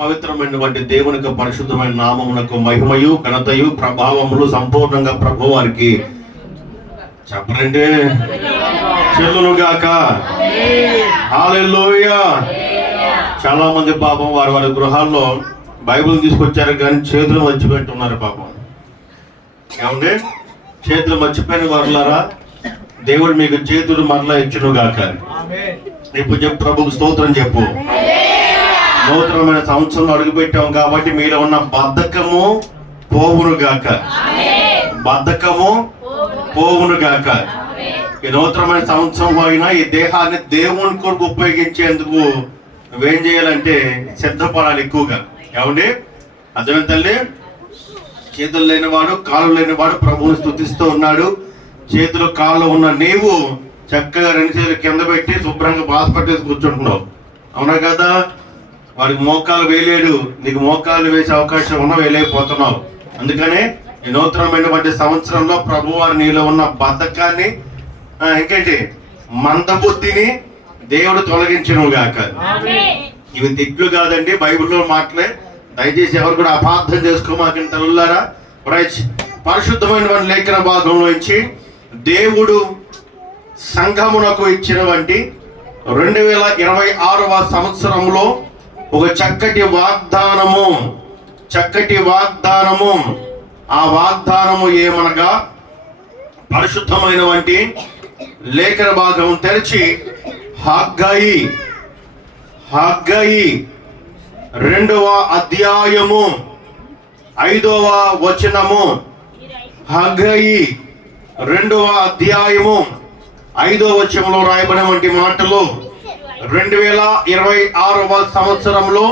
పవిత్రమైనటువంటి దేవునికి పరిశుద్ధమైన నామమునకు మహిమయు ఘనతయు ప్రభావములు సంపూర్ణంగా ప్రభువారికి చెప్పరండి చెల్లునుగాక. హల్లెలూయా. చాలా మంది పాపం వారి వారి గృహాల్లో బైబిల్ తీసుకొచ్చారు కానీ చేతులు మర్చిపెట్టున్నారు పాపం. ఏమండి, చేతులు మర్చిపోయిన వారులారా, దేవుడు మీకు చేతులు మరలా ఇచ్చునుగాక. ఇప్పుడు చెప్పు, ప్రభుకు స్తోత్రం చెప్పు. నూతనమైన సంవత్సరంలో అడుగుపెట్టాం కాబట్టి మీలో ఉన్న బద్ధకము పోవునుగాక. బద్ధకము పోవునుగాక. ఈ నూతనమైన సంవత్సరం అయినా ఈ దేహాన్ని దేవుని కొరకు ఉపయోగించేందుకు నువ్వేం చేయాలంటే సిద్ధపడాలి ఎక్కువగా. ఏమండి, అర్థమైన తల్లి, చేతులు లేనివాడు కాళ్ళు లేనివాడు ప్రభువుని స్తుతిస్తూ ఉన్నాడు. చేతులు కాళ్ళు ఉన్న నీవు చక్కగా రెండు చేతులు కింద పెట్టి శుభ్రంగా బాధ పట్టేసి కూర్చుంటున్నావు. అవునా కదా? వాడికి మోకాలు వేయలేడు, నీకు మోకాలు వేసే అవకాశం ఉన్నా వేయలేకపోతున్నావు. అందుకనే ఈ నూతనమైనటువంటి సంవత్సరంలో ప్రభు వారి నీలో ఉన్న బద్ధకాన్ని, ఇంకేంటి, మందబుద్ధిని దేవుడు తొలగించును గాక. ఇవి దిగ్గులు కాదండి, బైబిల్లో మాటలే. దయచేసి ఎవరు కూడా అపార్థం చేసుకోమాకండి తల్లులారా. పరిశుద్ధమైన లేఖన భాగంలో నుంచి దేవుడు సంఘమునకు ఇచ్చినటువంటి 2026వ సంవత్సరంలో ఒక చక్కటి వాగ్దానము. ఆ వాగ్దానము ఏమనగా, పరిశుద్ధమైనటువంటి లేఖన భాగం తెరిచి హగ్గయి 2వ అధ్యాయము 5వ వచనము. హగ్గయి 2వ అధ్యాయము 5వ వచనంలో రాయబడినటువంటి మాటలు, 2026వ సంవత్సరంలో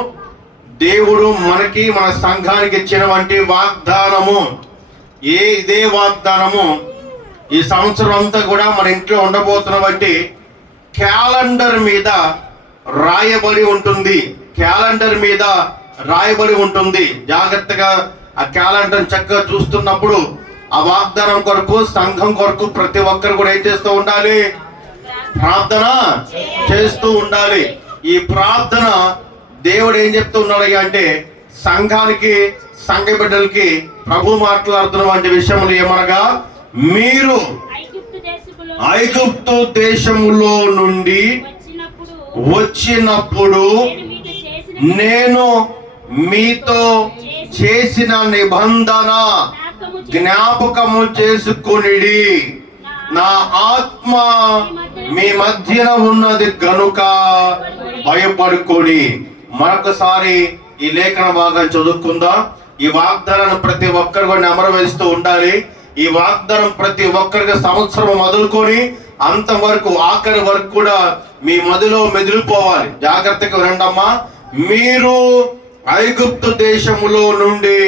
దేవుడు మనకి, మన సంఘానికి ఇచ్చినటువంటి వాగ్దానము. ఇదే వాగ్దానము ఈ సంవత్సరం అంతా కూడా మన ఇంట్లో ఉండబోతున్నటువంటి క్యాలెండర్ మీద రాయబడి ఉంటుంది. జాగ్రత్తగా ఆ క్యాలెండర్ చక్కగా చూస్తున్నప్పుడు ఆ వాగ్దానం కొరకు, సంఘం కొరకు ప్రతి ఒక్కరు కూడా ఏం చేస్తూ ఉండాలి? ప్రార్థన చేస్తూ ఉండాలి. ఈ ప్రార్థన దేవుడు ఏం చెప్తూ ఉన్నాడు అంటే, సంఘానికి, సంఘ బిడ్డలకి ప్రభు మాట్లాడుతున్నటువంటి విషయములు ఏమనగా, మీరు ఐగుప్తు దేశములో నుండి వచ్చినప్పుడు నేను మీతో చేసిన నిబంధన జ్ఞాపకము చేసుకొనిడి. నా ఆత్మ మీ మధ్యన ఉన్నది గనుక భయపడుకోడి. మరొకసారి ఈ లేఖన భాగం చదువుకుందాం. ఈ వాగ్దానాన్ని ప్రతి ఒక్కరు కూడా నెమరవేస్తూ ఉండాలి. ఈ వాగ్దానం ప్రతి ఒక్కరికి సంవత్సరం మొదలుకొని అంతవరకు, ఆఖరి వరకు కూడా మీ మదిలో మెదిలిపోవాలి. జాగ్రత్తగా వినండమ్మా. మీరు ఐగుప్తు దేశములో నుండి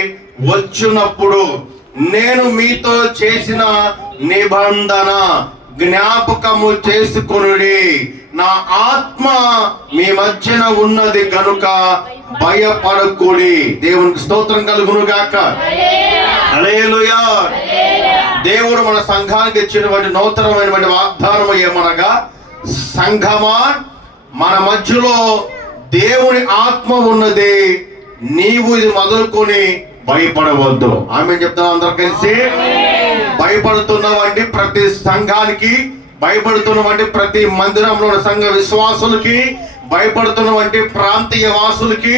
వచ్చినప్పుడు నేను మీతో చేసిన నిబంధన జ్ఞాపకము చేసుకొనుడి. నా ఆత్మ మీ మధ్యన ఉన్నది కనుక భయపడకుడి. దేవునికి స్తోత్రం కలుగును గాక. హల్లెలూయా. దేవుడు మన సంఘానికి ఇచ్చినటువంటి నూతనమైనటువంటి వాగ్దానం ఏమనగా, సంఘమా, మన మధ్యలో దేవుని ఆత్మ ఉన్నది, నీవు ఇది మొదలుకొని భయపడవద్దు. ఆమె చెప్తాను అందరు కలిసి. భయపడుతున్నవంటి ప్రతి సంఘానికి, భయపడుతున్నవంటి ప్రతి మందిరంలో సంఘ విశ్వాసులకి, భయపడుతున్నవంటి ప్రాంతీయ వాసులకి,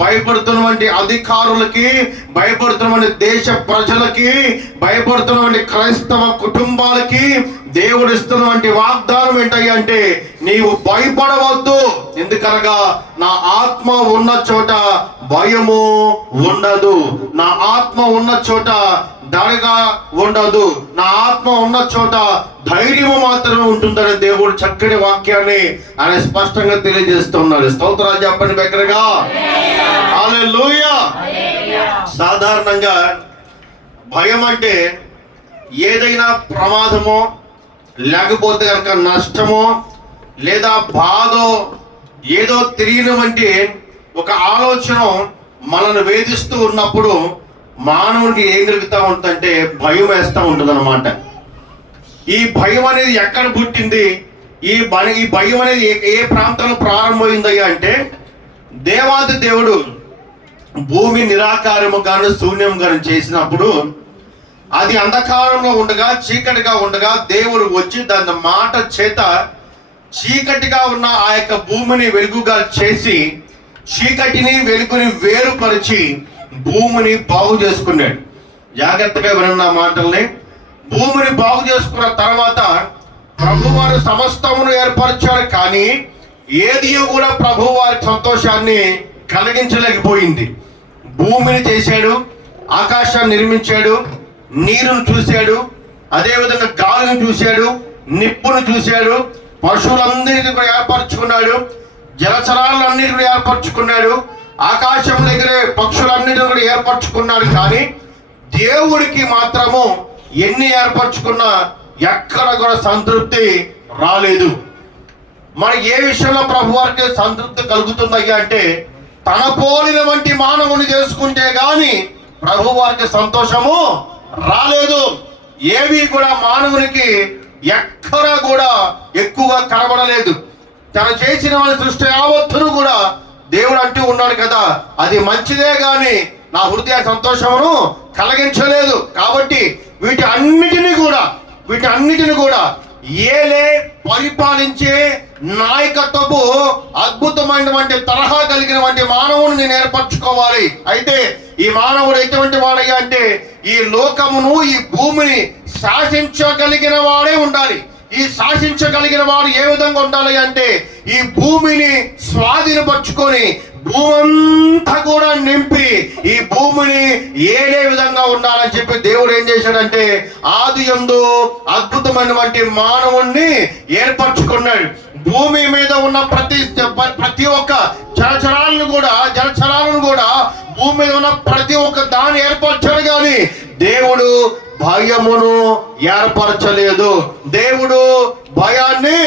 భయపడుతున్నవంటి అధికారులకి, భయపడుతున్నవంటి దేశ ప్రజలకి, భయపడుతున్నవంటి క్రైస్తవ కుటుంబాలకి దేవుడు ఇస్తున్నటువంటి వాగ్దానం ఏంటంటే, నీవు భయపడవద్దు. ఎందుకనగా నా ఆత్మ ఉన్న చోట భయము ఉండదు. నా ఆత్మ ఉన్న చోట దడగా ఉండదు. నా ఆత్మ ఉన్న చోట ధైర్యము మాత్రమే ఉంటుందని దేవుడు చక్కటి వాక్యాన్ని ఆయన స్పష్టంగా తెలియజేస్తున్నాడు. స్తోత్రాలు చెప్పండి దగ్గరగా. హల్లెలూయా. సాధారణంగా భయం అంటే ఏదైనా ప్రమాదమో, లేకపోతే కనుక నష్టమో, లేదా బాధో, ఏదో తెలియనివంటి ఒక ఆలోచన మనల్ని వేధిస్తూ ఉన్నప్పుడు మానవుడికి ఏం కలుగుతూ ఉంటుందంటే భయం వేస్తూ ఉంటుంది అన్నమాట. ఈ భయం అనేది ఎక్కడ పుట్టింది? ఈ భయం అనేది ఏ ప్రాంతంలో ప్రారంభమైందయ్యా అంటే, దేవాది దేవుడు భూమి నిరాకారముగాను శూన్యముగాను చేసినప్పుడు అది అంధకారంలో ఉండగా, చీకటిగా ఉండగా దేవుడు వచ్చి దాని మాట చేత చీకటిగా ఉన్న ఆ యొక్క భూమిని వెలుగుగా చేసి చీకటిని వెలుగుని వేరుపరిచి భూమిని బాగు చేసుకున్నాడు. జాగ్రత్తగా విన్న మాటల్ని. భూమిని బాగు చేసుకున్న తర్వాత ప్రభువారు సమస్తమును ఏర్పరిచాడు, కానీ ఏది కూడా ప్రభువారి సంతోషాన్ని కలిగించలేకపోయింది. భూమిని చేశాడు, ఆకాశాన్ని నిర్మించాడు, నీరును చూశాడు, అదేవిధంగా గాలిని చూశాడు, నిప్పును చూశాడు, పశువులందరినీ కూడా ఏర్పరచుకున్నాడు, జలచరాలన్నిటిని కూడా ఏర్పరచుకున్నాడు, ఆకాశంలో ఎగిరే పక్షులన్నిటిని కూడా ఏర్పరచుకున్నాడు. కానీ దేవుడికి మాత్రము ఎన్ని ఏర్పరచుకున్నా ఎక్కడ కూడా సంతృప్తి రాలేదు. మనకి ఏ విషయంలో ప్రభు వారికి సంతృప్తి కలుగుతుందయ్యా అంటే, తన పోలిన వంటి మానవుని చేసుకుంటే గాని ప్రభు వారికి సంతోషము రాలేదు. ఏవి కూడా మానవునికి ఎక్కడ కూడా ఎక్కువగా కనబడలేదు. తను చేసిన వాళ్ళ సృష్టి యావత్తును కూడా దేవుడు అంటూ ఉన్నాడు కదా, అది మంచిదే గాని నా హృదయ సంతోషమును కలిగించలేదు. కాబట్టి వీటన్నిటిని కూడా ఏలే పరిపాలించే నాయకత్వపు అద్భుతమైనటువంటి తరహా కలిగినటువంటి మానవుని నేను ఏర్పరచుకోవాలి. అయితే ఈ మానవుడు ఎటువంటి వాడయ్యా అంటే, ఈ లోకమును, ఈ భూమిని శాసించగలిగిన వాడే ఉండాలి. ఈ శాసించగలిగిన వాడు ఏ విధంగా ఉండాలి అంటే, ఈ భూమిని స్వాధీనపరుచుకొని భూమంతా కూడా నింపి ఈ భూమిని ఏడే విధంగా ఉండాలని చెప్పి దేవుడు ఏం చేశాడంటే, ఆదియందు అద్భుతమైనటువంటి మానవుణ్ణి ఏర్పరచుకున్నాడు. భూమి మీద ఉన్న ప్రతి ఒక్క జలచరాలను కూడా భూమి మీద ఉన్న ప్రతి ఒక్క దాన్ని ఏర్పరచాడు. కానీ దేవుడు భయమును ఏర్పరచలేదు, దేవుడు భయాన్ని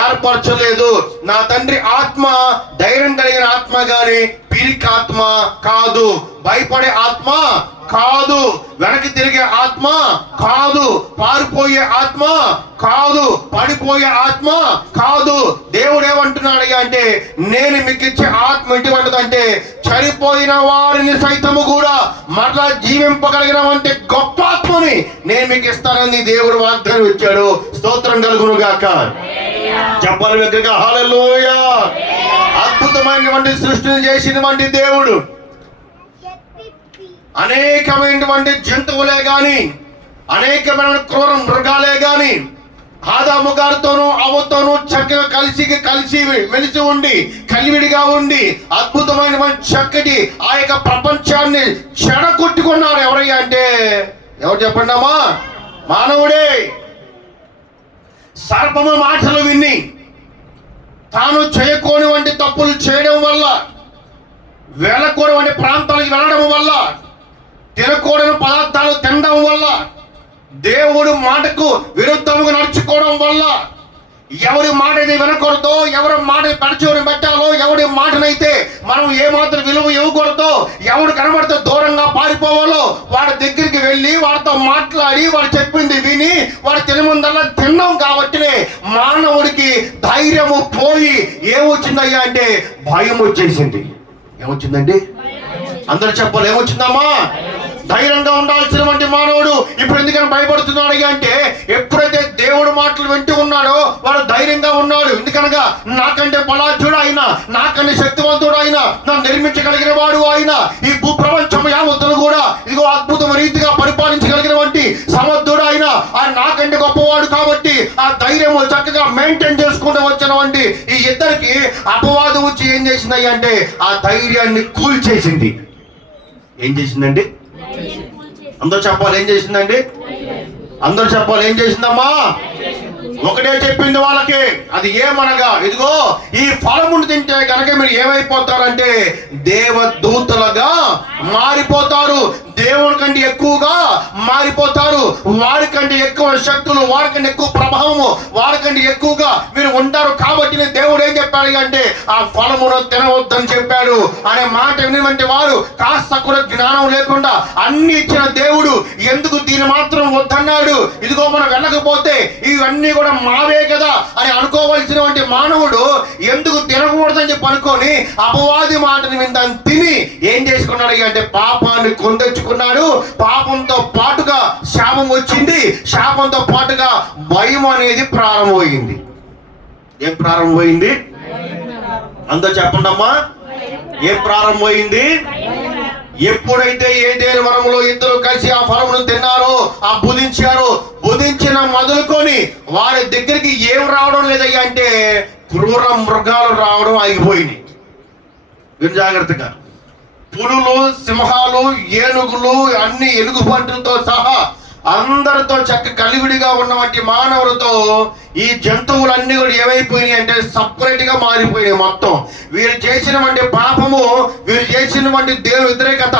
ఏర్పరచలేదు. నా తండ్రి ఆత్మ ధైర్యం కలిగిన ఆత్మ గాని పిరికి ఆత్మ కాదు, భయపడే ఆత్మ కాదు, వెనక్కి తిరిగే ఆత్మ కాదు, పారిపోయే ఆత్మ కాదు, పడిపోయే ఆత్మ కాదు. దేవుడు ఏమంటున్నాడు అంటే, నేను మీకు ఇచ్చే ఆత్మ ఎటువంటిదంటే, చనిపోయిన వారిని సైతము కూడా మరలా జీవింపగలిగిన వంటి గొప్ప ఆత్మని నేను మీకు ఇస్తానని దేవుడు వాగ్దానం ఇచ్చాడు. స్తోత్రం కలుగును గాక. చెప్పాలి దగ్గరగా హల్లెలూయా. అద్భుతమైనటువంటి సృష్టిని చేసినటువంటి దేవుడు అనేకమైనటువంటి జంతువులే గాని, అనేకమైన క్రూర మృగాలే గాని ఆదాము గారితోనూ అవ్వతోనూ చక్కగా కలిసి మెలిసి ఉండి కలివిడిగా ఉండి అద్భుతమైన చక్కటి ఆ యొక్క ప్రపంచాన్ని చెడగొట్టుకున్నారు. ఎవరయ్యా అంటే ఎవరు చెప్పండి అమ్మా? మానవుడే. సర్పము మాటలు విని తాను చేయకోని వంటి తప్పులు చేయడం వల్ల, వెళ్ళకూడని వంటి ప్రాంతాలకు వెళ్ళడం వల్ల, తినకూడని పదార్థాలు తినడం వల్ల, దేవుడు మాటకు విరుద్ధంగా నడుచుకోవడం వల్ల, ఎవరి మాట అయితే వినకూడదో, ఎవరి మాట పెడచూని పెట్టాలో, ఎవరి మాటనైతే మనం ఏమాత్రం విలువ ఇవ్వకూడదో, ఎవడు కనబడితే దూరంగా పారిపోవాలో వాడి దగ్గరికి వెళ్ళి వాడితో మాట్లాడి వాడు చెప్పింది విని వాడు తినముందల్లా తిన్నాం. కాబట్టినే మానవుడికి ధైర్యము పోయి ఏమొచ్చిందయ్యా అంటే భయం వచ్చేసింది. ఏమొచ్చిందండి? అందరూ చెప్పాలి, ఏమొచ్చిందమ్మా? ధైర్యంగా ఉండాల్సినటువంటి మానవుడు ఇప్పుడు ఎందుకని భయపడుతున్నాడు అంటే, ఎప్పుడైతే దేవుడు మాటలు వింటూ ఉన్నాడో వాడు ధైర్యంగా ఉన్నాడు. ఎందుకనగా నాకంటే బలాఢ్యుడు ఆయన, నాకంటే శక్తివంతుడు ఆయన, నన్ను నిర్మించగలిగిన వాడు ఆయన, ఈ భూప్రపంచం యావత్తును కూడా ఇదిగో అద్భుతం రీతిగా పరిపాలించగలిగినటువంటి సమర్థుడు ఆయన నాకంటే గొప్పవాడు. కాబట్టి ఆ ధైర్యం చక్కగా మెయింటైన్ చేసుకుంటూ వచ్చినటువంటి ఈ ఇద్దరికి అపవాదం వచ్చి ఏం చేసింది అంటే ఆ ధైర్యాన్ని కూల్చేసింది. ఏం చేసిందండి? అందరూ చెప్పాలి, ఏం చేసిందండి? అందరూ చెప్పాలి, ఏం చేసిందమ్మా? ఒకటే చెప్పింది వాళ్ళకి. అది ఏమనగా, ఇదిగో ఈ ఫలమును తింటే కనుక మీరు ఏమైపోతారంటే దేవదూతలుగా మారిపోతారు, దేవుని కంటే ఎక్కువగా మారిపోతారు, వారికంటే ఎక్కువ శక్తులు, వారికంటే ఎక్కువ ప్రభావము, వారికంటే ఎక్కువగా మీరు ఉంటారు. కాబట్టి దేవుడు ఏం చెప్పాడు అంటే ఆ ఫలమును తినవద్దని చెప్పాడు అనే మాట వినటువంటి వారు కాస్త కూడా జ్ఞానం లేకుండా అన్ని ఇచ్చిన దేవుడు ఎందుకు దీన్ని మాత్రం వద్దన్నాడు? ఇదిగో మనం వెళ్ళకపోతే ఇవన్నీ కూడా మావే కదా అని అనుకోవాల్సినటువంటి మానవుడు ఎందుకు తినకూడదని చెప్పి అనుకొని అపవాది మాటని విందని తిని ఏం చేసుకున్నాడు చేశాడు అంటే పాపాన్ని కొందెచ్చుకున్నాడు. పాపంతో పాటుగా శాపం వచ్చింది. శాపంతో పాటుగా భయం అనేది ప్రారంభమైంది. ఏం ప్రారంభమైంది? అందరూ చెప్పండి అమ్మా, ఏం ప్రారంభమైంది? ఎప్పుడైతే ఏదైనా వరములో ఇద్దరు కలిసి ఆ ఫలమును తిన్నారో, ఆ బుధించిన మొదలుకొని వారి దగ్గరికి ఏం రావడం లేదయ్యా అంటే క్రూర మృగాలు రావడం ఆగిపోయింది. మీరు జాగ్రత్తగా, పులులు, సింహాలు, ఏనుగులు, అన్ని ఎలుగుబంటులతో సహా అందరితో చక్క కలివిడిగా ఉన్నటువంటి మానవులతో ఈ జంతువులన్నీ కూడా ఏమైపోయినాయి అంటే సపరేట్ గా మారిపోయినాయి. మొత్తం వీరు చేసినటువంటి పాపము, వీరు చేసినటువంటి దేవుని వ్యతిరేకత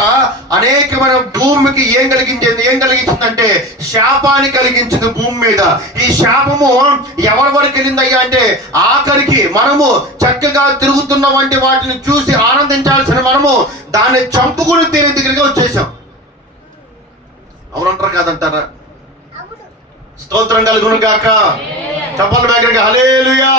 అనేకమైన భూమికి ఏం కలిగించిందంటే శాపాన్ని కలిగించింది భూమి మీద. ఈ శాపము ఎవరి వరకు వెళ్ళిందయ్యా అంటే ఆఖరికి మనము చక్కగా తిరుగుతున్న వంటి వాటిని చూసి ఆనందించాల్సిన మనము దాన్ని చంపుకుని తినే దగ్గరికి వచ్చేసాం. అవునంటారు కాదంటారా? స్తోత్రం కలుగును గాక. చప్పలు దగ్గరికి హల్లెలూయా.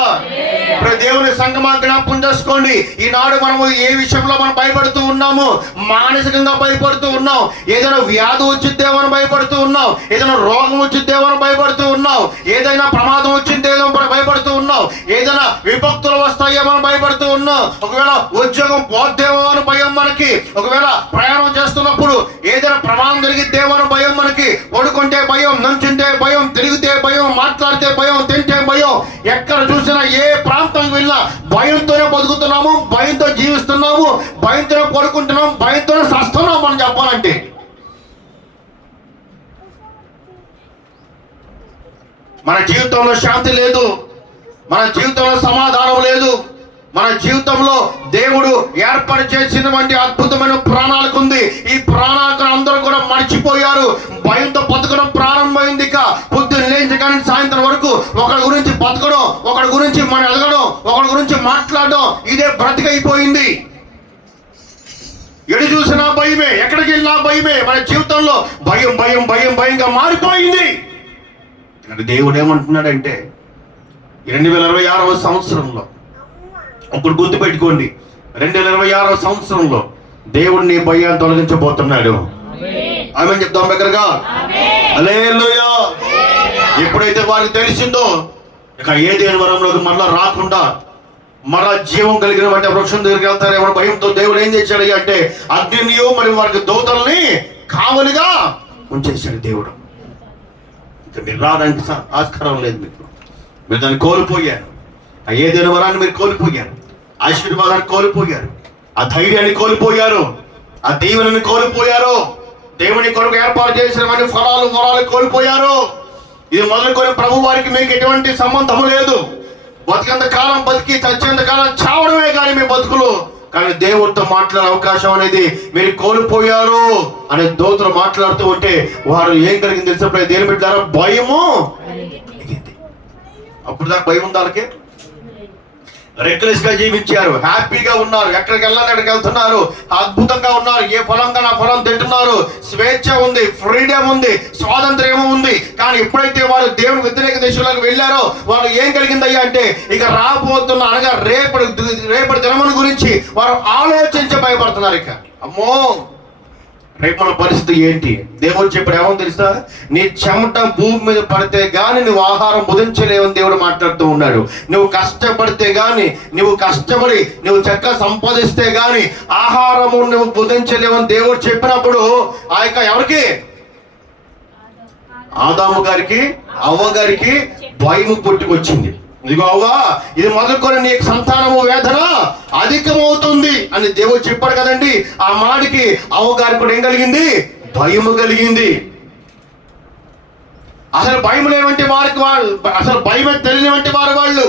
ఇప్పుడు దేవుని సంగమా జ్ఞాపకం చేసుకోండి. ఈనాడు మనము ఏ విషయంలో మనం భయపడుతూ ఉన్నాము? మానసికంగా భయపడుతూ ఉన్నాం. ఏదైనా వ్యాధి వచ్చిద్దేమో అని భయపడుతూ ఉన్నాం. ఏదైనా రోగం వచ్చిద్దేమో అని భయపడుతూ ఉన్నాం. ఏదైనా ప్రమాదం వచ్చిందేమో భయపడుతూ ఉన్నాం. ఏదైనా విపత్తులు వస్తాయేమో అని భయపడుతూ ఉన్నాం. ఒకవేళ ఉద్యోగం పోద్దేమో అని భయం మనకి. ఒకవేళ ప్రయాణం చేస్తున్నప్పుడు ఏదైనా ప్రమాదం జరిగిద్దేమో అని భయం మనకి. పడుకుంటే భయం, నుంచుంటే భయం, తిరిగితే భయం, మాట్లాడితే భయం, తింటే భయం. ఎక్కడ చూసినా ఏ ప్రాంతం వెళ్ళినా భయంతోనే బతుకుతున్నాము, భయంతో జీవిస్తున్నాము, భయంతోనే పడుకుంటున్నాం, భయంతోనే సస్తున్నాం. మనం చెప్పాలంటే మన జీవితంలో శాంతి లేదు, మన జీవితంలో సమాధానం లేదు. మన జీవితంలో దేవుడు ఏర్పాటు చేసినటువంటి అద్భుతమైన ప్రణాళిక ఉంది. ఈ ప్రణాళిక అందరూ కూడా మర్చిపోయారు. భయంతో బతకడం ప్రారంభమైంది. ఇక పొద్దున్న లేచి కానీ సాయంత్రం వరకు ఒకరి గురించి బతకడం, ఒకరి గురించి మనం ఎదగడం, ఒకరి గురించి మాట్లాడడం, ఇదే బ్రతికైపోయింది. ఎటు చూసినా భయమే, ఎక్కడికి వెళ్ళినా భయమే. మన జీవితంలో భయం భయం భయం భయంగా మారిపోయింది. దేవుడు ఏమంటున్నాడంటే 2026వ సంవత్సరంలో ఒకటి గుర్తుపెట్టుకోండి, 2026వ సంవత్సరంలో దేవుడు నీ భయాన్ని తొలగించబోతున్నాడు. ఆమేన్ చెప్తాం దగ్గరగా. హల్లెలూయా. ఎప్పుడైతే వారికి తెలిసిందో ఇక ఏదేని వరంలోకి మళ్ళా రాకుండా మరలా జీవం కలిగిన వంటి వృక్షం దగ్గరికి వెళ్తారేమో భయంతో దేవుడు ఏం చేశాడు అంటే అగ్నియో మరి వారికి దూతల్ని కావలిగా ఉంచేశాడు దేవుడు. ఇంకా మీరు రావడానికి ఆస్కారం లేదు. మీరు దాన్ని కోల్పోయారు. ఆ ఏదైనా వరాన్ని మీరు కోల్పోయారు, ఆశీర్వాదాన్ని కోల్పోయారు, ఆ ధైర్యాన్ని కోల్పోయారు, ఆ దీవెనని కోల్పోయారు, దేవుని కొరకు ఏర్పాటు చేసిన వరాలు కోల్పోయారు. ఇది మొదలుకొని ప్రభు వారికి మీకు ఎటువంటి సంబంధము లేదు. బతికేంత కాలం బతికి చచ్చేంత కాలం చావడమే కానీ మీ బతుకులు. కానీ దేవుడితో మాట్లాడే అవకాశం అనేది మీరు కోల్పోయారు అనే దూతలు మాట్లాడుతూ ఉంటే వారు ఏం కలిగింది తెలిసినప్పుడు దేని పెట్టారో భయము. అప్పుడు దాకా భయం ఉంది. వాళ్ళకి రెక్లెస్ గా జీవించారు, హ్యాపీగా ఉన్నారు, ఎక్కడికి వెళ్ళాలి అక్కడికి వెళ్తున్నారు, అద్భుతంగా ఉన్నారు, ఏ ఫలంగా నా ఫలం తింటున్నారు, స్వేచ్ఛ ఉంది, ఫ్రీడమ్ ఉంది, స్వాతంత్ర్యం ఉంది. కానీ ఎప్పుడైతే వారు దేవుని వ్యతిరేక దిశలోకి వెళ్ళారో వాళ్ళు ఏం కలిగిందయ్యా అంటే ఇక రాబోతున్న అనగా రేపటి దినముల గురించి వారు ఆలోచించి భయపడుతున్నారు. ఇక అమ్మో రేపు మన పరిస్థితి ఏంటి? దేవుడు చెప్పాడు ఏమో తెలుసా, నీ చెమట భూమి మీద పడితే గాని నువ్వు ఆహారం భుజించలేవని దేవుడు మాట్లాడుతూ ఉన్నాడు. నువ్వు కష్టపడితే గాని, నువ్వు కష్టపడి నువ్వు చక్కగా సంపాదిస్తే గాని ఆహారము నువ్వు భుజించలేవని దేవుడు చెప్పినప్పుడు ఆ యొక్క ఎవరికి? ఆదాము గారికి, అవ్వ గారికి భయము పుట్టుకొచ్చింది. ఇదిగో అవ్వా, ఇది మొదలుకొని నీ సంతానము వేదన అధికమవుతుంది అని దేవుడు చెప్పాడు కదండి. ఆ మాటికి అవ్వగారికి కూడా ఏం కలిగింది? భయము కలిగింది. అసలు భయం లేవంటి వారికి అసలు భయమే తెలియనివంటి వాళ్ళు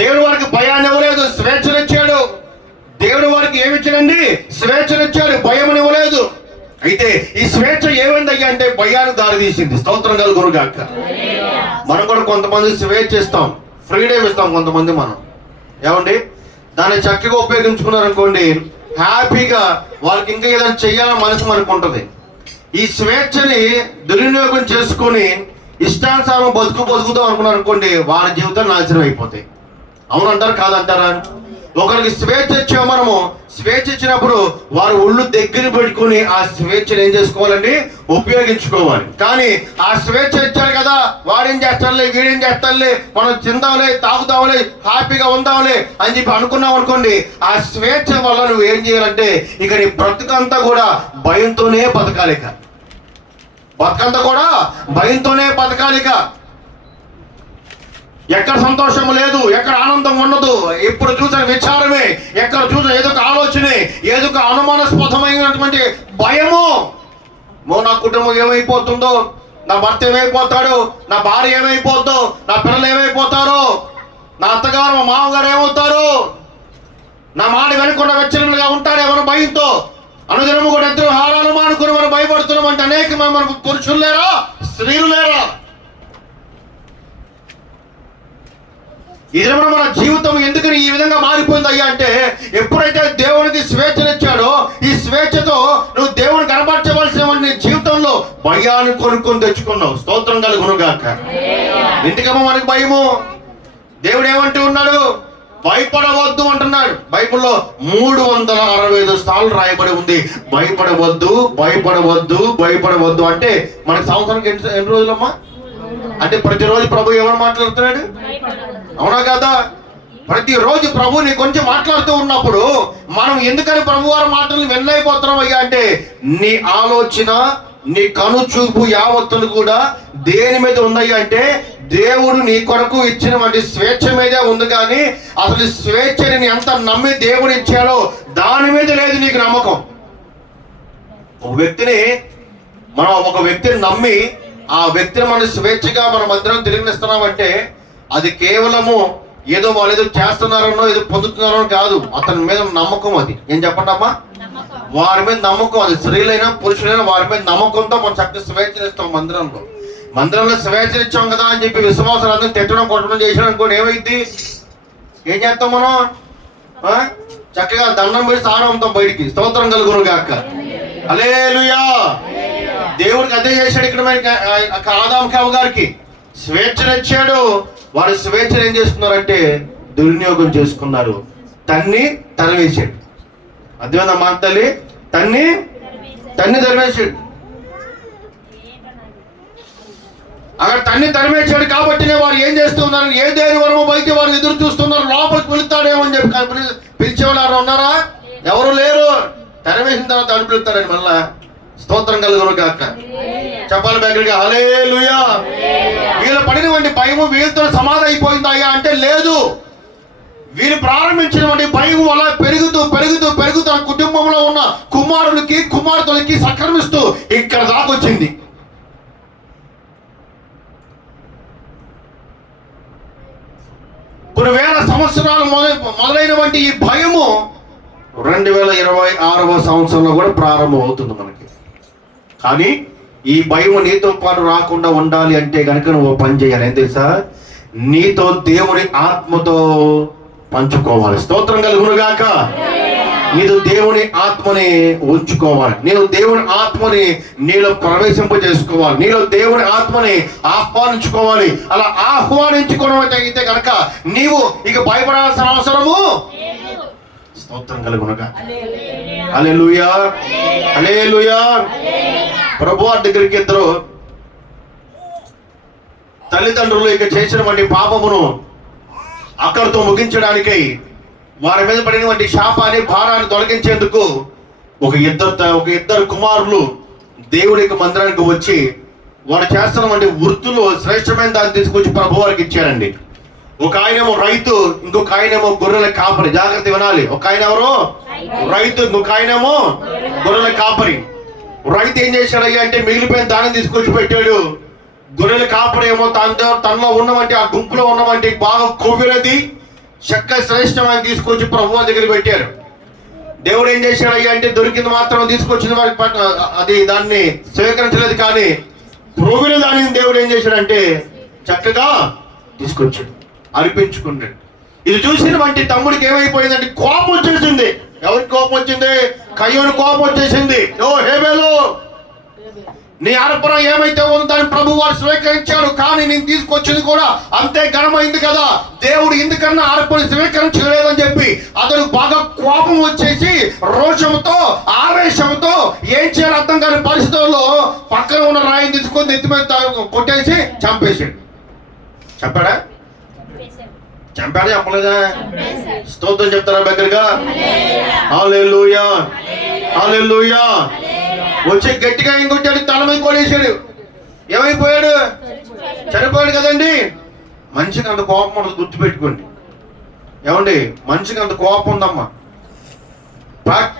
దేవుడు వారికి భయాన్ని ఇవ్వలేదు, స్వేచ్ఛనిచ్చాడు. దేవుడు వారికి ఏమి ఇచ్చాడండి? స్వేచ్ఛనిచ్చాడు, భయం ఇవ్వలేదు. అయితే ఈ స్వేచ్ఛ ఏమైందయ్యా అంటే భయానికి దారి తీసింది. స్తోత్రం కలుగును గాక. మనం కూడా కొంతమంది స్వేచ్ఛ ఇస్తాం, ఫ్రీడమ్ ఇస్తాం కొంతమంది. మనం ఏమండి దాన్ని చక్కగా ఉపయోగించుకున్నారనుకోండి, హ్యాపీగా వాళ్ళకి ఇంకా ఏదైనా చెయ్యాలని మనసు మనకు ఉంటుంది. ఈ స్వేచ్ఛని దుర్వినియోగం చేసుకొని ఇష్టానుసారం బతుకుతాం అనుకున్నారు అనుకోండి, వారి జీవితం నాశనం అయిపోతాయి. అవునంటారు కాదంటారా? ఒకరికి స్వేచ్ఛ ఇచ్చాము మనము. స్వేచ్ఛ ఇచ్చినప్పుడు వారు ఒళ్ళు దగ్గర పెట్టుకుని ఆ స్వేచ్ఛను ఏం చేసుకోవాలండి, ఉపయోగించుకోవాలి. కానీ ఆ స్వేచ్ఛ ఇచ్చారు కదా, వాడేం చేస్తారులే వీడేం చేస్తారులే, మనం తిందాంలే తాగుదాంలే హ్యాపీగా ఉందాంలే అని చెప్పి అనుకున్నాం అనుకోండి, ఆ స్వేచ్ఛ వల్ల నువ్వు ఏం చేయాలంటే ఇక నీ బ్రతుకంతా కూడా భయంతోనే బతకాలిక. బతుకంతా కూడా భయంతోనే బతకాలిక. ఎక్కడ సంతోషం లేదు, ఎక్కడ ఆనందం ఉండదు, ఎప్పుడు చూసిన విచారమే, ఎక్కడ చూసిన ఏదో ఒక ఆలోచనే, ఏదో ఒక అనుమానాస్పదమైనటువంటి భయము. నా కుటుంబం ఏమైపోతుందో, నా భర్త ఏమైపోతాడు, నా భార్య ఏమైపోద్దో, నా పిల్లలు ఏమైపోతారో, నా అత్తగారు మా మామగారు ఏమవుతారు, నా మాట వెనకుండా వెచ్చలుగా ఉంటారేమో భయంతో అనుదినము కూడా ఇద్దరు హారాలు మానుకుని మనం భయపడుతున్నాం. అంటే అనేక మన పురుషులు లేరా, స్త్రీలు లేరా? ఇది మన జీవితం ఎందుకని ఈ విధంగా మారిపోయింది అయ్యా అంటే, ఎప్పుడైతే దేవునికి స్వేచ్ఛనిచ్చాడో ఈ స్వేచ్ఛతో నువ్వు దేవుని కనపరచవలసిన నీ జీవితంలో భయాన్ని కొనుక్కొని తెచ్చుకున్నావు. స్తోత్రం కలుగునుగాక. ఎందుకమ్మా మనకు భయము? దేవుడు ఏమంటూ ఉన్నాడు, భయపడవద్దు అంటున్నాడు. బైబిల్లో 365 సార్లు రాయబడి ఉంది భయపడవద్దు, భయపడవద్దు, భయపడవద్దు. అంటే మనకి సంవత్సరానికి ఎన్ని రోజులమ్మా? అంటే ప్రతిరోజు ప్రభు ఎవరు మాట్లాడుతున్నాడు? అవునా కదా? ప్రతిరోజు ప్రభు నీ కొంచెం మాట్లాడుతూ ఉన్నప్పుడు మనం ఎందుకని ప్రభు వారి మాటలను వినలేకపోతున్నాం అయ్యా అంటే, నీ ఆలోచన నీ కనుచూపు యావత్తులు కూడా దేని మీద ఉందయ్యా అంటే, దేవుడు నీ కొరకు ఇచ్చినటువంటి స్వేచ్ఛ మీదే ఉంది. కానీ అసలు స్వేచ్ఛని ఎంత నమ్మి దేవుడు ఇచ్చాడో దాని మీద లేదు నీకు నమ్మకం. ఒక వ్యక్తిని నమ్మి ఆ వ్యక్తిని మనం స్వేచ్ఛగా మన మధ్యలో తిరిగిస్తున్నామంటే అది కేవలము ఏదో వాళ్ళు ఏదో చేస్తున్నారనో ఏదో పొందుతున్నారో కాదు, అతని మీద నమ్మకం. అది ఏం చెప్పండి అమ్మా, వారి మీద నమ్మకం. అది స్త్రీలైనా పురుషులైనా వారి మీద నమ్మకంతో మనం చక్కగా స్వేచ్ఛనిస్తాం. మందిరంలో స్వేచ్ఛనిచ్చాం కదా అని చెప్పి విశ్వాసాలు తిట్టడం కొట్టడం చేసాం అనుకోండి, ఏమైంది? ఏం చేస్తాం మనం? చక్కగా దండం పెట్టి సారంతాం బయటికి. స్తోత్రం కలుగునుగాక. హల్లెలూయా. దేవుడికి అదే చేశాడు ఇక్కడ ఆదాము హవ్వ గారికి. స్వేచ్ఛనిచ్చాడు, వారు స్వేచ్ఛను ఏం చేస్తున్నారంటే దుర్వినియోగం చేసుకున్నారు. తరివేశాడు. అదేవిధంగా మా తల్లి తన్ని తరివేశాడు. అక్కడ తరివేశాడు కాబట్టినే వారు ఏం చేస్తున్నారు, ఏ దేని వరమో బయట వారు ఎదురు చూస్తున్నారు, లోపలికి వెళుతాడేమో అని చెప్పి పిలిచేవాళ్ళు ఉన్నారా? ఎవరు లేరు. తరివేసిన తర్వాత అడుగు పిలుస్తారని మళ్ళా. స్తోత్రం కలుగునుగాక. చెప్పాలి దగ్గరగా హల్లెలూయా. వీళ్ళు పడినటువంటి భయము వీళ్ళతో సమాధి అయిపోయిందయ్యా అంటే లేదు. వీరు ప్రారంభించినటువంటి భయం అలా పెరుగుతూ పెరుగుతూ పెరుగుతూ కుటుంబంలో ఉన్న కుమారులకి కుమార్తెలకి సంక్రమిస్తూ ఇక్కడ దాకొచ్చింది. కొన్ని వేల సంవత్సరాలు మొదలైనటువంటి ఈ భయము 2026వ సంవత్సరంలో కూడా ప్రారంభం అవుతుంది మనకి. కానీ ఈ భయం నీతో పాటు రాకుండా ఉండాలి అంటే కనుక నువ్వు పని చేయాలి. ఏం తెలుసా? నీతో దేవుని ఆత్మతో పంచుకోవాలి. స్తోత్రం కలుగునుగాక. నీతో దేవుని ఆత్మని ఉంచుకోవాలి. నీవు దేవుని ఆత్మని నీలో ప్రవేశింపజేసుకోవాలి. నీలో దేవుని ఆత్మని ఆహ్వానించుకోవాలి. అలా ఆహ్వానించుకోవడం అయితే కనుక నీవు ఇక భయపడాల్సిన అవసరము. స్తోత్రం కలుగునుగాక. హల్లెలూయా, హల్లెలూయా. ప్రభువారి దగ్గరికి ఇద్దరు తల్లిదండ్రులు ఇక చేసినటువంటి పాపమును అక్కడితో ముగించడానికై వారి మీద పడినటువంటి శాపాన్ని భారాన్ని తొలగించేందుకు ఒక ఇద్దరు కుమారులు దేవుడి యొక్క మందిరానికి వచ్చి వారు చేస్తున్నటువంటి వృత్తులు శ్రేష్టమైన దాన్ని తీసుకొచ్చి ప్రభువారికి ఇచ్చారండి. ఒక ఆయనేమో రైతు, ఇంకొక ఆయనేమో గొర్రెల కాపరి. జాగ్రత్త వినాలి. ఒక ఆయన ఎవరు రైతు, ఇంకొక ఆయనేమో గొర్రెల కాపరి. రైతు ఏం చేశాడయ్యా అంటే మిగిలిపోయిన దాన్ని తీసుకొచ్చి పెట్టాడు. గొర్రెల కాపరి ఏమో తనలో ఉన్నవంటి ఆ గుంపులో ఉన్నవంటి బాగా కొవ్వినది చక్క శ్రేష్టమైన తీసుకొచ్చి ప్రభువు దగ్గర పెట్టారు. దేవుడు ఏం చేశాడయ్యా అంటే దొరికింది మాత్రం తీసుకొచ్చిన వారికి దాన్ని స్వీకరించలేదు. కానీ కొవ్విన దానిని దేవుడు ఏం చేశాడంటే చక్కగా తీసుకొచ్చాడు, అర్పించుకున్నాడు. ఇది చూసిన వంటి తమ్ముడికి ఏమైపోయిందంటే కోపం వచ్చేసింది. ఎవరికి కోపం వచ్చింది? కయ్యోని కోపం వచ్చేసింది. ఓ హేబేలు, నీ అర్పణ ఏమైతే ఉందో దాన్ని ప్రభు వారు స్వీకరించాడు. కానీ నేను తీసుకొచ్చింది కూడా అంతే ఘనమైంది కదా, దేవుడు ఎందుకన్నా అర్పణ స్వీకరించలేదని చెప్పి అతను బాగా కోపం వచ్చేసి రోషంతో ఆవేశంతో ఏం చేయాలి అర్థం కాని పరిస్థితుల్లో పక్కన ఉన్న రాయిని తీసుకొని నెత్తి మీద కొట్టేసి చంపేసాడు. చెప్పాడా? చంపాడా చెప్పలేదా? స్తోత్రం చెప్తారా దగ్గరగా? హల్లెలూయా, హల్లెలూయా. వచ్చి గట్టిగా ఇంకొచ్చాడు, తల మీద కొట్టేశాడు. ఏమైపోయాడు? చనిపోయాడు కదండి. మనిషికి అంత కోపం ఉండదు, గుర్తుపెట్టుకోండి. ఏమండి, మనిషికి అంత కోపం ఉందమ్మా.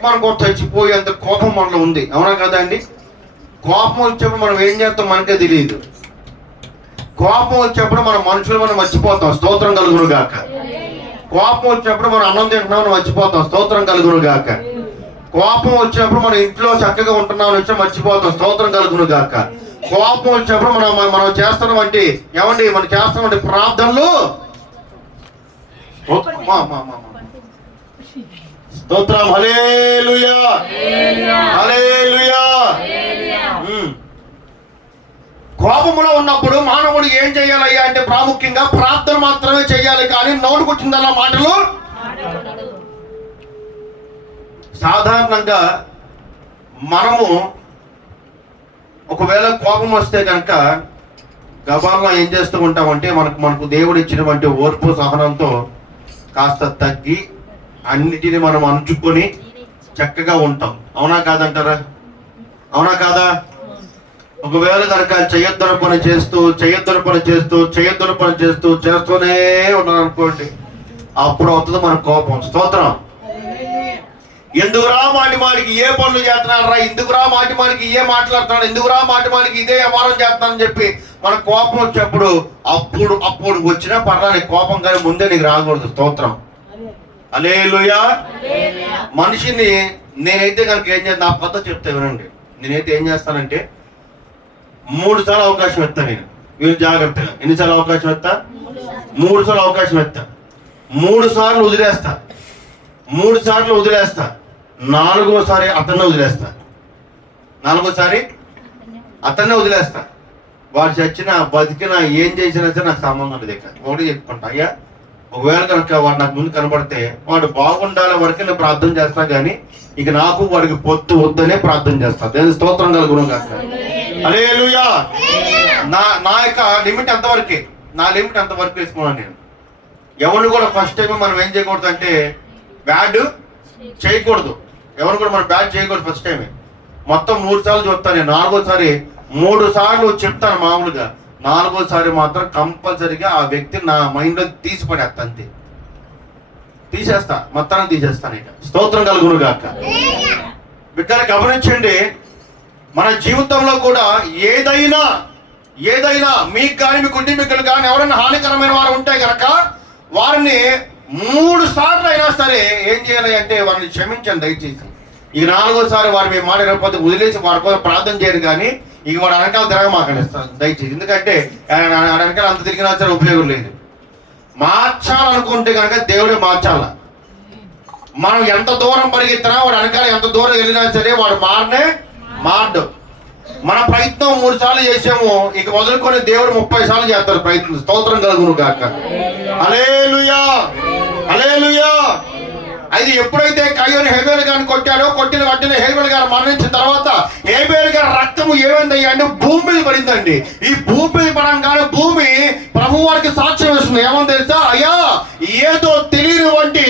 మనం కూడా చచ్చిపోయి అంత కోపం మనలో ఉంది, అవునా కదా అండి? కోపం వచ్చేప్పుడు మనం ఏం చేస్తాం మనకే తెలియదు. కోపం వచ్చేప్పుడు మనం మనుషులు మనం మర్చిపోతాం, స్తోత్రం కలుగును గాక. కోపం వచ్చినప్పుడు మనం అన్నం తింటున్నాం మర్చిపోతాం, స్తోత్రం కలుగును గాక. కోపం వచ్చినప్పుడు మనం ఇంట్లో చక్కగా ఉంటున్నాం విషయం మర్చిపోతాం, స్తోత్రం కలుగును గాక. కోపం వచ్చినప్పుడు మనం చేస్తున్నాం అంటే ఏమండి, మనం చేస్తామంటే ప్రార్థనలు. స్తోత్రం, హల్లెలూయా, హల్లెలూయా. కోపములో ఉన్నప్పుడు మానవుడు ఏం చేయాలయ్యా అంటే ప్రాముఖ్యంగా ప్రార్థన మాత్రమే చేయాలి, కానీ నోటుకొచ్చిందన్న మాటలు. సాధారణంగా మనము ఒకవేళ కోపం వస్తే కనుక గబాల్లో ఏం చేస్తూ ఉంటామంటే మనకు దేవుడు ఇచ్చినటువంటి ఓర్పు సహనంతో కాస్త తగ్గి అన్నిటిని మనం అంచుకొని చక్కగా ఉంటాం, అవునా కాదంటారా? అవునా కాదా? ఒకవేళ కనుక చేయొద్దని పని చేస్తూనే ఉన్నాను అనుకోండి, అప్పుడు అవుతుంది మన కోపం. స్తోత్రం. ఎందుకురా మాటికి ఏ పనులు చేస్తున్నారా, ఎందుకురా మాటికి ఏ మాట్లాడుతున్నాడు, ఎందుకురా మాటికి ఇదే వ్యవహారం చేస్తున్నానని చెప్పి మన కోపం వచ్చేప్పుడు అప్పుడు వచ్చినా పర్వాలేదు, కోపం కానీ ముందే నీకు రాకూడదు. స్తోత్రం, హల్లెలూయా. మనిషిని నేనైతే కనుక ఏం చేస్తాను, నా పద్ధతి చెప్తా వినండి. నేనైతే ఏం చేస్తానంటే 3 సార్లు అవకాశం ఇస్తా. నేను వీళ్ళు జాగ్రత్తగా ఎన్నిసార్లు అవకాశం ఇస్తా? 3 సార్లు అవకాశం ఇస్తా. 3 సార్లు వదిలేస్తా. 3 సార్లు వదిలేస్తా. 4వసారి అతన్నే వదిలేస్తా. 4వసారి అతన్నే వదిలేస్తా. వాడు చచ్చినా బతికినా ఏం చేసినా సరే నాకు సంబంధం లేదు. ఒకటి చెప్పుకుంటా, అయ్యా ఒకవేళ కనుక వాడు నాకు ముందు కనబడితే వాడు బాగుండాలి వరకు నేను ప్రార్థన చేస్తా, కానీ ఇక నాకు వాడికి పొత్తు వద్దనే ప్రార్థన చేస్తా. దేవుని స్తోత్రం కలుగును గాక. హల్లెలూయా. నా యొక్క లిమిట్ ఎంతవరకే, నా లిమిట్ ఎంతవరకు వేసుకున్నాను నేను. ఎవరిని కూడా ఫస్ట్ టైం మనం ఏం చేయకూడదు అంటే బ్యాడ్ చేయకూడదు. ఎవరు కూడా మనం బ్యాడ్ చేయకూడదు ఫస్ట్ టైం. మొత్తం 3 సార్లు చెప్తాను నేను. 4వసారి 3 సార్లు చెప్తాను మామూలుగా. 4వసారి మాత్రం కంపల్సరీగా ఆ వ్యక్తిని నా మైండ్లో తీసి పడేస్తా, అంతే. తీసేస్తా, మొత్తాన్ని తీసేస్తాను. ఇక స్తోత్రం కలుగును గాక. బిడ్డలు గమనించండి, మన జీవితంలో కూడా ఏదైనా మీకు కానీ మీ కుటుంబీకులు కానీ ఎవరైనా హానికరమైన వారు ఉంటే కనుక వారిని 3 సార్లు అయినా సరే ఏం చేయాలి అంటే వారిని క్షమించండి దయచేసి. ఇక 4వసారి వారు మేము మాట్లాడకపోతే వదిలేసి వారి కోసం ప్రార్థన చేయరు, కానీ ఇక వాడు వెనకాల తిరగమాకనిస్తాను దయచేసి. ఎందుకంటే వెనకాల అంత తిరిగినా సరే ఉపయోగం లేదు. మార్చాలనుకుంటే కనుక దేవుడే మార్చాల. మనం ఎంత దూరం పరిగెత్తినా వాడు వెనకాల ఎంత దూరం వెళ్ళినా సరే వాడు మారడు. మన ప్రయత్నం 3 సార్లు చేసాము, ఇక వదులుకొని దేవుడు 30 సార్లు చేస్తారు ప్రయత్నం. స్తోత్రం కలుగును గాక. హల్లెలూయా, హల్లెలూయా. అది ఎప్పుడైతే కయ్యోని హేబేలు గారిని కొట్టిన వెంటనే హేబేలు గారు మరణించిన తర్వాత హేబేలు గారి రక్తము ఏమైందయ్యా అంటే భూమి మీద పడిందండి. ఈ భూమి మీద పడంగానే భూమి ప్రభు వారికి సాక్ష్యం ఇస్తుంది. ఏమని తెలుసా? అయ్యా ఏదో తెలియని వంటి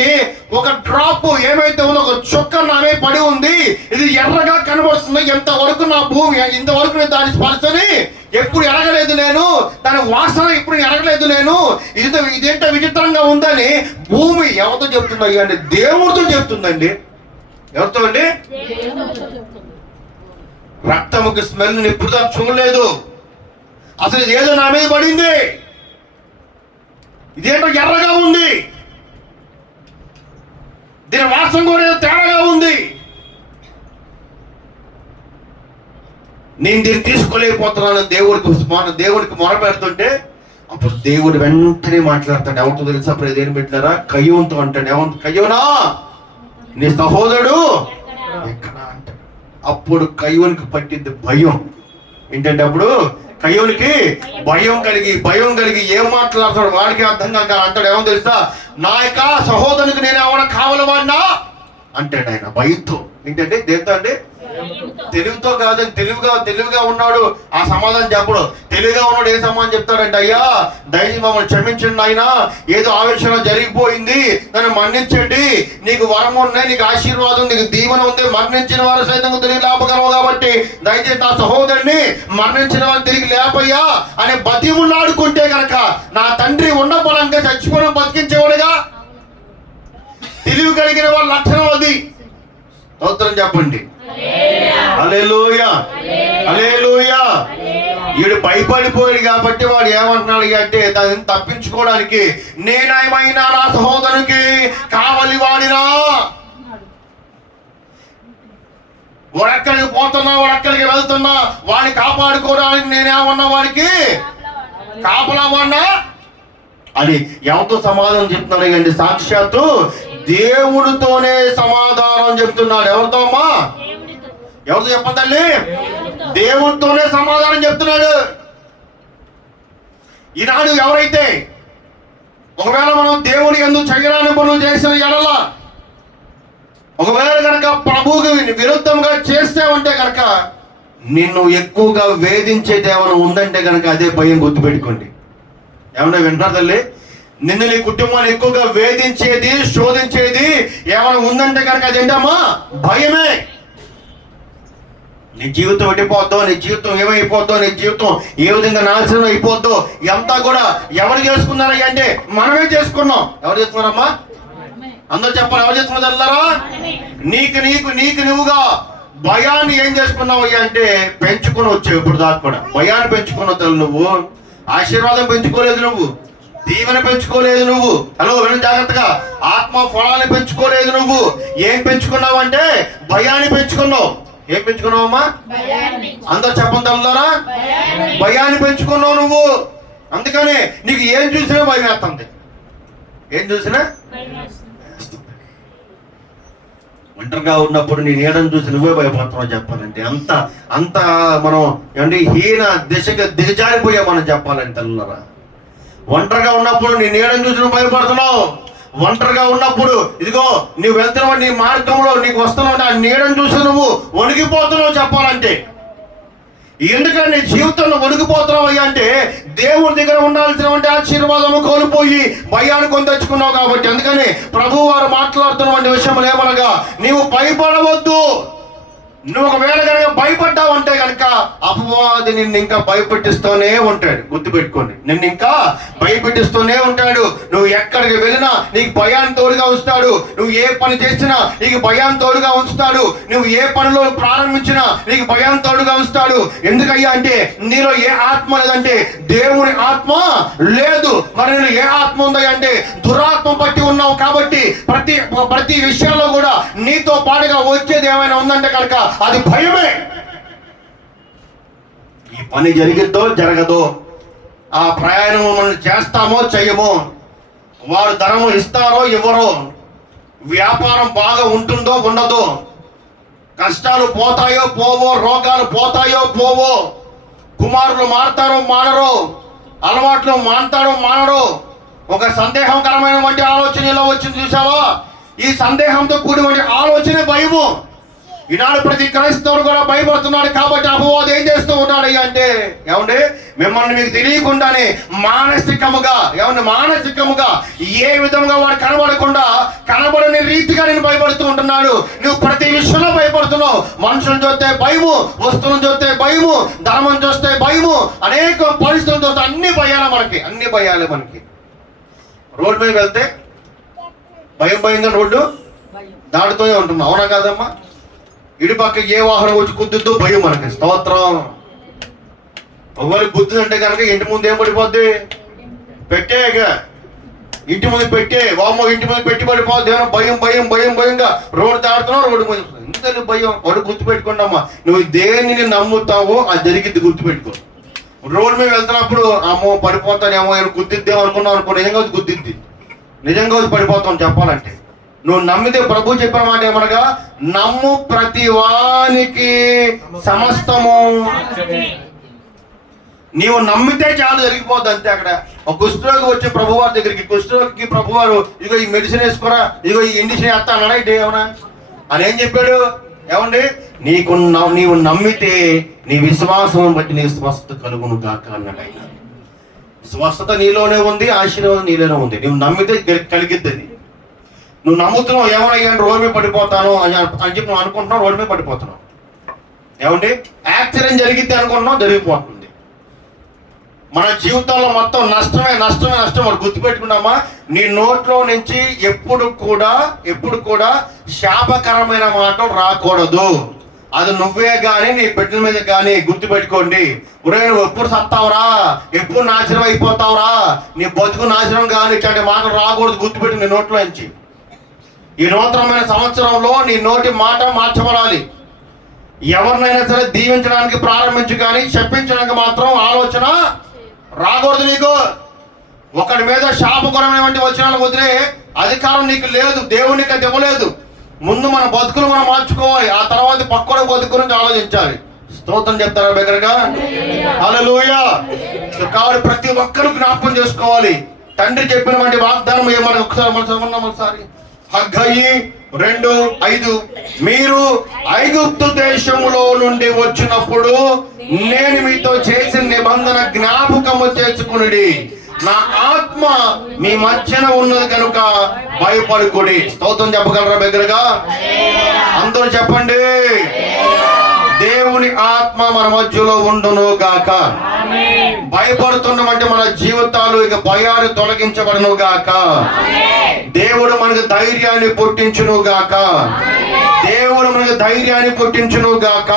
ఒక డ్రాప్ ఏమైతే ఉందో, ఒక చుక్క నామే పడి ఉంది, ఇది ఎర్రగా కనబడుతుంది. ఎంతవరకు నా భూమి ఇంతవరకు నేను దాని స్పర్శని ఎప్పుడు ఎరగలేదు, నేను దాని వాసన ఎప్పుడు ఎరగలేదు, నేను ఇదేంటో విచిత్రంగా ఉందని భూమి ఎవరితో చెప్తుంది అంటే దేవుడితో చెప్తుందండి. ఎవరితో అండి? రక్తముకి స్మెల్ ఎప్పుడు దాకా చూడలేదు. అసలు ఇదేదో నా మీద పడింది, ఇదేంటో ఎర్రగా ఉంది, దీని వాసన కూడా ఏదో తేడాగా ఉంది, నేను దీన్ని తీసుకోలేకపోతున్నాను దేవుడికి మొర పెడుతుంటే అప్పుడు దేవుడు వెంటనే మాట్లాడతాడు. ఎవరితో తెలుసా? దేని పెట్టారా? కయ్యోన్తో అంటాడు. ఏమంత? కయ్యోనా నీ సహోదరుడు ఎక్కడా అంటాడు. అప్పుడు కయ్యోనికి పట్టింది భయం. ఏంటంటే అప్పుడు కయ్యోనికి భయం కలిగి ఏం మాట్లాడతాడు వాడికి అర్థం కాక అంటాడు. ఏమో తెలుసా, నా యొక్క సహోదరునికి నేను ఏమైనా కావాలి వాడినా అంటాడు ఆయన భయంతో. ఏంటంటే దేంతో అండి? తెలివితో కాదని తెలివిగా ఉన్నాడు ఆ సమాధానం చెప్పడు. తెలివిగా ఉన్నాడు ఏ సమాధానం చెప్తాడంటే, అయ్యా దయచేసి మమ్మల్ని క్షమించండి ఆయన, ఏదో ఆవేశంలో జరిగిపోయింది, నన్ను మన్నించండి, నీకు వరం ఉన్నాయి, నీకు ఆశీర్వాదం, నీకు దీవెన ఉంది, మరణించిన వారు సైతం తిరిగి లేపగలవు కాబట్టి దయచేసి నా సహోదరుని మరణించిన వారిని తిరిగి లేపయ్యా అని బతిములాడుకుంటే కనుక నా తండ్రి ఉన్న బలంగా చచ్చిపోవడం బతికించేవాడుగా. తెలివి కలిగిన వాళ్ళ లక్షణం అది. స్తోత్రం చెప్పండి. హల్లెలూయా, హల్లెలూయా. వీడు భయపడిపోయాడు కాబట్టి వాడు ఏమంటున్నాడు అంటే దాన్ని తప్పించుకోవడానికి, నేనేమైనా నా సహోదరునికి కావలి వాడినా, వాడెక్కడికి పోతున్నా వాడెక్కడికి వెళ్తున్నా వాడిని కాపాడుకోవడానికి నేనేమన్నా వాడికి కాపలా వాడినా అని ఎవరితో సమాధానం చెప్తున్నాడు అంటే సాక్షాత్తు దేవుడితోనే సమాధానం చెప్తున్నాడు. ఎవరితో అమ్మా? ఎవరితో చెప్పండి తల్లి? దేవుడితోనే సమాధానం చెప్తున్నాడు. ఈనాడు ఎవరైతే ఒకవేళ మనం దేవుని ఎందుకు చేయరాని పనులు చేసిన ఎడల, ఒకవేళ కనుక ప్రభువుకి విరుద్ధంగా చేస్తే ఉంటే కనుక నిన్ను ఎక్కువగా వేధించేది ఏమైనా ఉందంటే కనుక అదే భయం. గుర్తుపెట్టుకోండి. ఏమన్నా వింటారు తల్లి? నిన్ను నీ కుటుంబాన్ని ఎక్కువగా వేధించేది శోధించేది ఏమైనా ఉందంటే కనుక అదేంటమ్మా? భయమే. నీ జీవితం వెళ్ళిపోద్దో, నీ జీవితం ఏమైపోద్దో, నీ జీవితం ఏ విధంగా నాశనం అయిపోద్దో ఇదంతా కూడా ఎవరు చేసుకున్నారా అంటే మనమే చేసుకున్నాం. ఎవరు చేసుకున్నారమ్మా? అందరూ చెప్పాలి. ఎవరు చేసుకున్నది అన్నారా? నీకు నువ్వుగా భయాన్ని ఏం చేసుకున్నావు అంటే పెంచుకుని వచ్చావు. ఇప్పుడు దాకా కూడా భయాన్ని పెంచుకున్న నువ్వు ఆశీర్వాదం పెంచుకోలేదు, నువ్వు దీవెన పెంచుకోలేదు, నువ్వు హలో విను జాగ్రత్తగా, ఆత్మ ఫలాన్ని పెంచుకోలేదు. నువ్వు ఏం పెంచుకున్నావు అంటే భయాన్ని పెంచుకున్నావు. ఏం పెంచుకున్నావమ్మా? అందరు చెప్పండి అన్నారా? భయాన్ని పెంచుకున్నావు నువ్వు. అందుకనే నీకు ఏం చూసినా భయం వేస్తుంది. ఏం చూసినా ఒంటరిగా ఉన్నప్పుడు నీ నీడను చూసి నువ్వే భయపడుతున్నావు చెప్పాలంటే. అంత మనం ఏమంటే హీన దిశగా దిగజారిపోయా మనం చెప్పాలంటే అన్నారా. ఒంటరిగా ఉన్నప్పుడు నీ నీడను చూసి నువ్వు భయపడుతున్నావు. ఒంటరిగా ఉన్నప్పుడు ఇదిగో నువ్వు వెళ్తున్నావు, నీ మార్గంలో నీకు వస్తున్నావు, ఆ నీడను చూసి నువ్వు వణికిపోతున్నావు చెప్పాలంటే. ఎందుకంటే జీవితంలో వణికిపోతున్నావు అయ్యా అంటే దేవుడి దగ్గర ఉండాల్సినటువంటి ఆశీర్వాదము కోల్పోయి భయాన్ని కొందెచ్చుకున్నావు కాబట్టి. అందుకని ప్రభు వారు మాట్లాడుతున్నటువంటి విషయంలో ఏమనగా, నీవు భయపడవద్దు. నువ్వు ఒకవేళ కనుక భయపడ్డావు అంటే కనుక అపవాది నిన్ను ఇంకా భయపెట్టిస్తూనే ఉంటాడు. గుర్తుపెట్టుకోండి, నిన్ను ఇంకా భయపెట్టిస్తూనే ఉంటాడు. నువ్వు ఎక్కడికి వెళ్ళినా నీకు భయాన్ని తోడుగా ఉంచుతాడు. నువ్వు ఏ పని చేసినా నీకు భయాన్ని తోడుగా ఉంచుతాడు. నువ్వు ఏ పనిలో ప్రారంభించినా నీకు భయాన్ని తోడుగా ఉంచుతాడు. ఎందుకయ్యా అంటే నీలో ఏ ఆత్మ లేదంటే దేవుని ఆత్మ లేదు. మరి నేను ఏ ఆత్మ ఉందా అంటే దురాత్మ పట్టి ఉన్నావు కాబట్టి ప్రతి విషయంలో కూడా నీతో పాటుగా వచ్చేది ఏమైనా ఉందంటే కనుక అది భయమే. ఈ పని జరిగిద్దో జరగదో, ఆ ప్రయాణం మనం చేస్తామో చెయ్యమో, వారు ధనము ఇస్తారో ఇవ్వరో, వ్యాపారం బాగా ఉంటుందో ఉండదో, కష్టాలు పోతాయో పోవో, రోగాలు పోతాయో పోవో, కుమారులు మారుతారో మానరో, అలవాట్లు మానతారో మానరో, ఒక సందేహకరమైనటువంటి ఆలోచన ఇలా వచ్చింది చూసావా? ఈ సందేహంతో కూడిన ఆలోచనే భయము. ఈనాడు ప్రతి క్రైస్తవుడు కూడా భయపడుతున్నాడు కాబట్టి అపవాది ఏం చేస్తూ ఉన్నాడు అంటే ఏమంటే మిమ్మల్ని మీకు తెలియకుండానే మానసికముగా ఏ విధంగా వాడు కనబడని రీతిగా నేను భయపడుతూ ఉంటున్నాడు. నువ్వు ప్రతి విషయంలో భయపడుతున్నావు. మనుషులను చూస్తే భయము, వస్తువులను చూస్తే భయము, ధర్మం చూస్తే భయము, అనేక పరిస్థితులు చూస్తే అన్ని భయాలే మనకి. రోడ్డు మీద వెళ్తే భయంగా రోడ్డు దాడుతూనే ఉంటున్నాం. అవునా కాదమ్మా? ఇటు పక్క ఏ వాహనం వచ్చి గుద్దుద్దో భయం మనకి. స్తోత్రం. ఒకవేళ గుద్దుదంటే కనుక ఇంటి ముందు ఏం పడిపోద్ది? పెట్టేక ఇంటి ముందు పెట్టే వామో ఇంటి ముందు పెట్టి పడిపోద్ది. భయంగా రోడ్డు దాడుతున్నావు, రోడ్డు మీద ఎందుకు భయం? వాడు గుర్తుపెట్టుకోండి అమ్మా, నువ్వు దేనిని నమ్ముతావో అది జరిగిద్ది. గుర్తుపెట్టుకో. రోడ్డు మీద వెళ్తున్నప్పుడు అమ్మో పడిపోతానేమో గుద్దిద్దేమో అనుకున్నావు నిజంగా గుద్దిద్ది, నిజంగా పడిపోతాం. చెప్పాలంటే నువ్వు నమ్మితే ప్రభు చెప్పిన మాట ఏమనగా, నమ్ము ప్రతి వానికి సమస్తము నీవు నమ్మితే చాలు, జరిగిపోద్ది అంతే. అక్కడ ఒక కుష్ఠరోగి వచ్చి ప్రభువారి దగ్గరికి, కుష్ఠరోగికి ప్రభువారు ఇగో ఈ మెడిసిన్ వేసుకోరా, ఇగో ఈ ఇండిషన్ వేస్తా అన్నాడా ఇటు ఏమన్నా అని ఏం చెప్పాడు? ఏమండి, నీవు నమ్మితే నీ విశ్వాసం బట్టి నీ స్వస్థత కలుగును గాక అన్నాడు ఆయన. స్వస్థత నీలోనే ఉంది, ఆశీర్వాదం నీలోనే ఉంది. నువ్వు నమ్మితే కలిగిద్ది. నువ్వు నమ్ముతున్నావు ఏమన్నా రోడ్డు మీద పడిపోతాను అని చెప్పి నువ్వు అనుకుంటున్నావు, రోడ్డు మీద పడిపోతున్నావు. ఏమండి, యాక్సిడెంట్ జరిగిద్ది అనుకుంటున్నావు, జరిగిపోతుంది. మన జీవితంలో మొత్తం నష్టమే నష్టమే నష్టం. మరి గుర్తుపెట్టుకున్నామా, నీ నోట్లో నుంచి ఎప్పుడు కూడా శాపకరమైన మాటలు రాకూడదు. అది నువ్వే కానీ నీ బిడ్డల మీద కానీ. గుర్తుపెట్టుకోండి, నువ్వు ఎప్పుడు సత్తావురా, ఎప్పుడు నాశనం అయిపోతావురా, నీ బతుకు నాశనం కానీ ఇట్లాంటి మాటలు రాకూడదు. గుర్తుపెట్టు నీ నోట్లో నుంచి. ఈ నూతనమైన సంవత్సరంలో నీ నోటి మాట మార్చబడాలి. ఎవరినైనా సరే దీవించడానికి ప్రారంభించు, కానీ చెప్పించడానికి మాత్రం ఆలోచన రాకూడదు నీకు. ఒకడి మీద శాపకరమైనటువంటి వచనాలు వదిలే అధికారం నీకు లేదు, దేవునికి అది ఇవ్వలేదు. ముందు మన బతుకులు మనం మార్చుకోవాలి, ఆ తర్వాత పక్కన బతుకు గురించి ఆలోచించాలి. స్తోత్రం చెప్తారా బిగ్గరగా? హల్లెలూయా. కాబట్టి ప్రతి ఒక్కరూ జ్ఞాపకం చేసుకోవాలి. తండ్రి చెప్పినటువంటి వాగ్దానం ఏమని ఒకసారి హగ్గయి 2:5, మీరు ఐగుప్తు దేశములో నుండి వచ్చినప్పుడు నేను మీతో చేసిన నిబంధన జ్ఞాపకము చేసుకునుడి, నా ఆత్మ మీ మధ్యన ఉన్నది కనుక భయపడుకుడి. స్తోత్రం చెప్పగలరా బిగ్గరగా? అందరూ చెప్పండి. దేవుని ఆత్మ మన మధ్యలో ఉండును గాక. భయపడుతున్నామంటే మన జీవితాలు ఇక భయాలు తొలగించబడును గాక. దేవుడు మనకు ధైర్యాన్ని పుట్టించును గాక. దేవుడు మనకు ధైర్యాన్ని పుట్టించును గాక.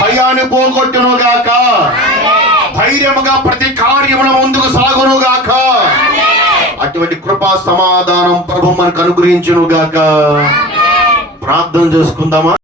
భయాన్ని పోగొట్టును గాక. ధైర్యముగా ప్రతి కార్యముల ముందుకు సాగును గాక. అటువంటి కృపా సమాధానం ప్రభు మనకు అనుగ్రహించును గాక. ప్రార్థన చేసుకుందామా?